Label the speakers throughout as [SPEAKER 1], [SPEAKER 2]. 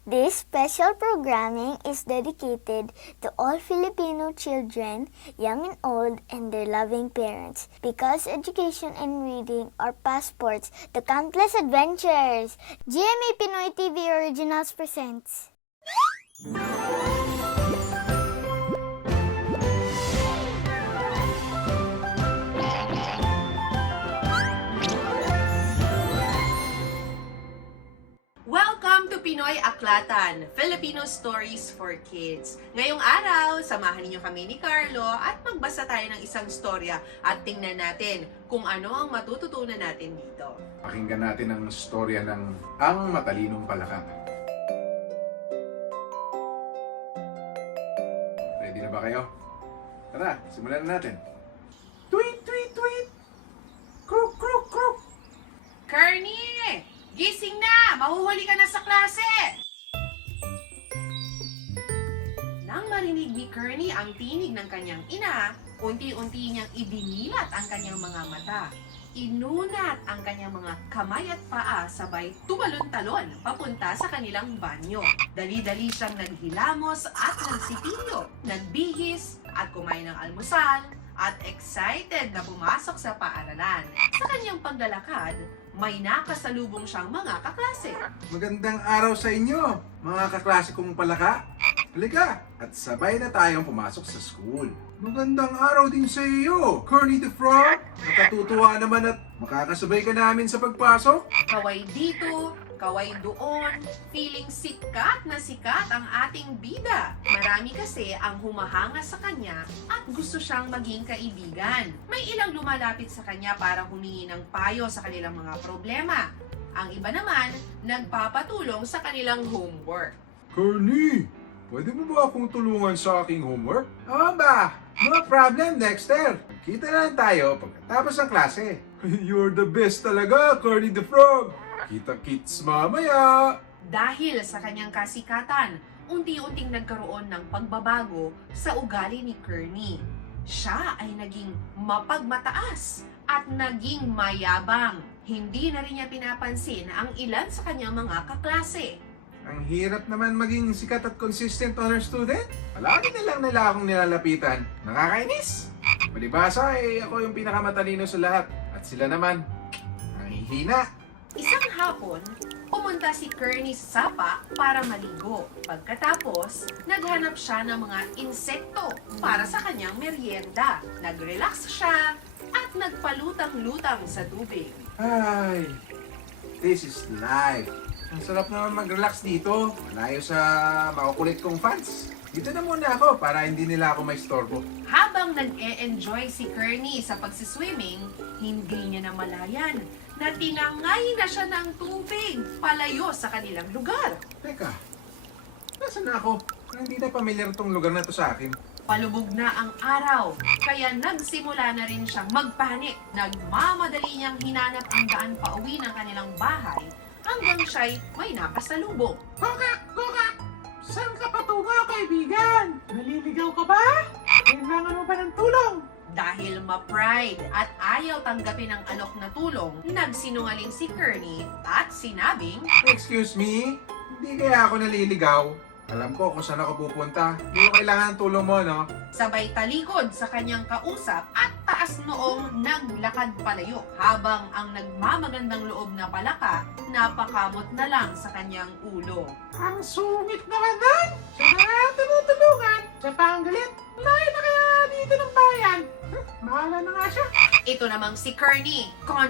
[SPEAKER 1] This special programming is dedicated to all Filipino children, young and old, and their loving parents, because education and reading are passports to countless adventures. GMA Pinoy TV Originals presents.
[SPEAKER 2] Welcome to Pinoy Aklatan, Filipino Stories for Kids. Ngayong araw, samahan ninyo kami ni Carlo at magbasa tayo ng isang storya at tingnan natin kung ano ang matututunan natin dito.
[SPEAKER 3] Pakinggan natin ang storya ng Ang Matalinong Palaka. Ready na ba kayo? Tara, simulan na natin. Tweet, tweet, tweet! Kruk, kruk, kruk!
[SPEAKER 2] Kearney! Gising na! Mahuhuli ka na sa klase! Nang marinig ni Kearney ang tinig ng kanyang ina, unti-unti niyang idinilat ang kanyang mga mata. Inunat ang kanyang mga kamay at paa sabay tumalon-talon papunta sa kanilang banyo. Dali-dali siyang naghilamos at nagsipilyo, nagbihis at kumain ng almusal at excited na pumasok sa paaralan. Sa kanyang paglalakad, may nakasalubong siyang mga kaklase.
[SPEAKER 3] Magandang araw sa inyo, mga kaklase kong palaka. Halika, at sabay na tayong pumasok sa school. Magandang araw din sa iyo, Kearney the Frog. Nakatutuwa naman at makakasabay ka namin sa pagpasok.
[SPEAKER 2] Kaway dito, kaway doon, feeling sikat na sikat ang ating bida. Marami kasi ang humahanga sa kanya at gusto siyang maging kaibigan. May ilang lumalapit sa kanya para humingi ng payo sa kanilang mga problema. Ang iba naman, nagpapatulong sa kanilang homework.
[SPEAKER 3] Kearney, pwede mo ba akong tulungan sa aking homework? Oo ba? No problem, Dexter. Kita na lang tayo pagkatapos ng klase. You're the best talaga, Kearney the Frog. Kita-kits mamaya.
[SPEAKER 2] Dahil sa kanyang kasikatan, unti-unting nagkaroon ng pagbabago sa ugali ni Kearney. Siya ay naging mapagmataas at naging mayabang. Hindi na rin niya pinapansin ang ilan sa kanyang mga kaklase.
[SPEAKER 3] Ang hirap naman maging sikat at consistent honor student. Palagi na lang nila akong nilalapitan. Nakakainis. Palibasa ako yung pinakamatalino sa lahat. At sila naman, ang hihina.
[SPEAKER 2] Isang hapon, pumunta si Kearney sa sapa para maligo. Pagkatapos, naghanap siya ng mga insekto para sa kanyang merienda. Nag-relax siya at nagpalutang-lutang sa tubig.
[SPEAKER 3] Ay, this is life. Ang sarap naman mag-relax dito. Malayo sa makukulit kong fans. Dito na muna ako para hindi nila ako maistorbo.
[SPEAKER 2] Habang nag-e-enjoy si Kearney sa pagsiswimming, hindi niya namalayan na tinangay na siya ng tubig palayo sa kanilang lugar.
[SPEAKER 3] Teka, nasaan na ako? Hindi na pamilyar tong lugar na to sa akin.
[SPEAKER 2] Palubog na ang araw, kaya nagsimula na rin siyang magpanik. Nagmamadali niyang hinanap ang daan pauwi ng kanilang bahay hanggang siya'y may nakasalubong.
[SPEAKER 4] Kokak! Kokak! Saan ka patungo, kaibigan? Naliligaw ka ba? Kailangan mo ba ng tulong?
[SPEAKER 2] Dahil ma-pride at ayaw tanggapin ang alok na tulong, nagsinungaling si Kearney at sinabing,
[SPEAKER 3] Excuse me? Hindi kaya ako naliligaw? Alam ko kung saan ako pupunta. Hindi ko kailangan ng tulong mo, no?
[SPEAKER 2] sabay talikod sa kanyang kausap at taas noong naglakad palayo habang ang nagmamagandang loob na palaka napakamot na lang sa kanyang ulo.
[SPEAKER 4] Ang sungit naman nun! Siya na nga tinutulungan! Siya pa ang galit! Layo na kaya dito ng bayan! Bahala na nga siya!
[SPEAKER 2] Ito namang si Kearney,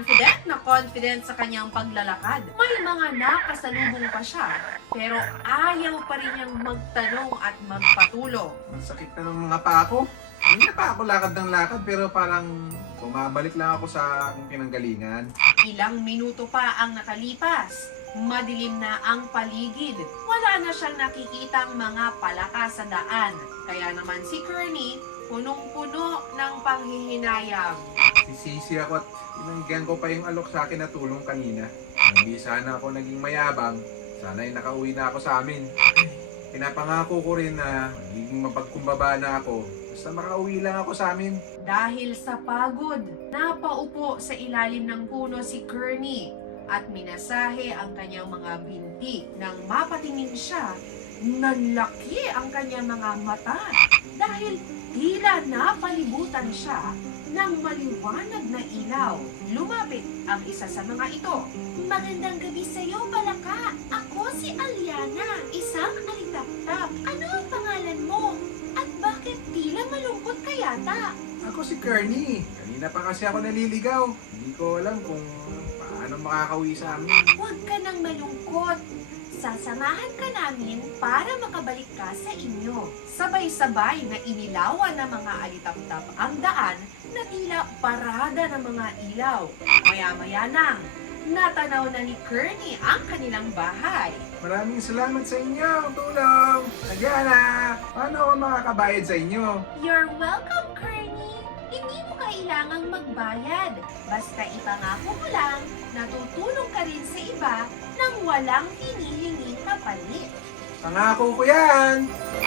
[SPEAKER 2] confident sa kanyang paglalakad. May mga nakasalubong pa siya, pero ayaw pa rin niyang magtanong at magpatulong.
[SPEAKER 3] Ang sakit na ng mga paa ko. Hindi pa ako lakad ng lakad pero parang bumabalik lang ako sa aking pinanggalingan.
[SPEAKER 2] Ilang minuto pa ang nakalipas. Madilim na ang paligid. Wala na siyang nakikitang mga palaka sa daan. Kaya naman si Kearney, punong-puno ng panghihinayang.
[SPEAKER 3] Sisisi ako at tinanggihan ko pa yung alok sa akin na tulong kanina. Hindi sana ako naging mayabang. Sana'y nakauwi na ako sa amin. Pinapangako ko rin na magiging mapagkumbaba na ako. Basta makauwi lang ako sa amin.
[SPEAKER 2] Dahil sa pagod, napaupo sa ilalim ng puno si Kearney at minasahe ang kanyang mga binti. Nang mapatingin siya, nanlaki ang kanyang mga mata dahil tila napalibutan siya ng maliwanag na ilaw. Lumapit ang isa sa mga ito.
[SPEAKER 5] Magandang gabi sa iyo, Palaka. Ako si Aliana, isang alitaptap. Ano ang pangalan mo? At bakit tila malungkot ka yata?
[SPEAKER 3] Ako si Kearney. Kanina pa kasi ako naliligaw. Hindi ko alam kung paano makakauwi sa amin.
[SPEAKER 5] Huwag ka nang malungkot. Sasamahan ka namin para makabalik ka sa inyo.
[SPEAKER 2] Sabay-sabay na inilawan ng mga alitaptap ang daan na tila parada ng mga ilaw. Maya-maya nang natanaw na ni Kearney ang kanilang bahay.
[SPEAKER 3] Maraming salamat sa inyo. Tulong! Aliana, paano ako makakabayad sa inyo?
[SPEAKER 5] You're welcome, Kearney. Hindi mo kailangang magbayad. Basta ipangako mo lang na tutulong ka rin sa iba nang walang hinihinging kapalit.
[SPEAKER 3] Pangako ko yan!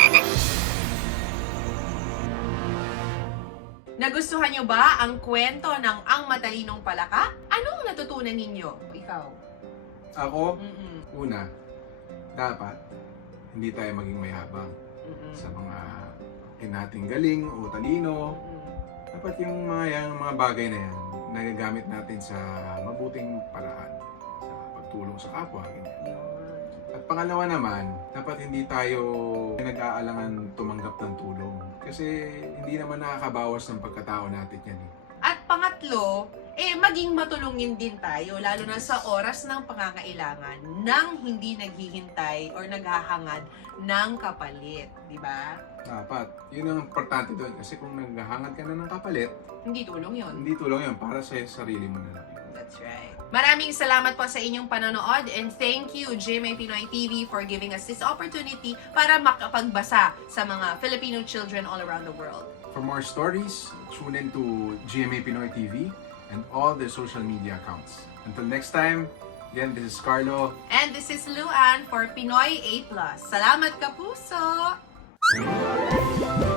[SPEAKER 2] Nagustuhan niyo ba ang kwento ng Ang Matalinong Palaka? Anong natutunan ninyo? Ikaw?
[SPEAKER 3] Ako,
[SPEAKER 2] Mm-mm.
[SPEAKER 3] una, dapat hindi tayo maging mayabang
[SPEAKER 2] Mm-mm.
[SPEAKER 3] sa mga nating galing o talino.
[SPEAKER 2] Mm-mm.
[SPEAKER 3] Dapat yung mga bagay na yan, nagagamit natin sa mabuting paraan. Sa pagtulong sa kapwa, ganyan. At pangalawa naman, dapat hindi tayo nag-aalangan tumanggap ng tulong. Kasi hindi naman nakakabawas ng pagkatao natin yan eh.
[SPEAKER 2] At pangatlo, maging matulungin din tayo, lalo na sa oras ng pangangailangan, nang hindi naghihintay or naghahangad ng kapalit. Di ba?
[SPEAKER 3] Dapat. Yun ang importante doon. Kasi kung naghahangad ka na ng kapalit,
[SPEAKER 2] Hindi tulong yon.
[SPEAKER 3] hindi tulong yun. Para sa sarili mo na lang.
[SPEAKER 2] That's right. Maraming salamat po sa inyong panonood and thank you GMA Pinoy TV for giving us this opportunity para makapagbasa sa mga Filipino children all around the world.
[SPEAKER 3] For more stories, tune in to GMA Pinoy TV and all their social media accounts. Until next time, again, this is Carlo.
[SPEAKER 2] And this is Luan for Pinoy A+. Salamat kapuso!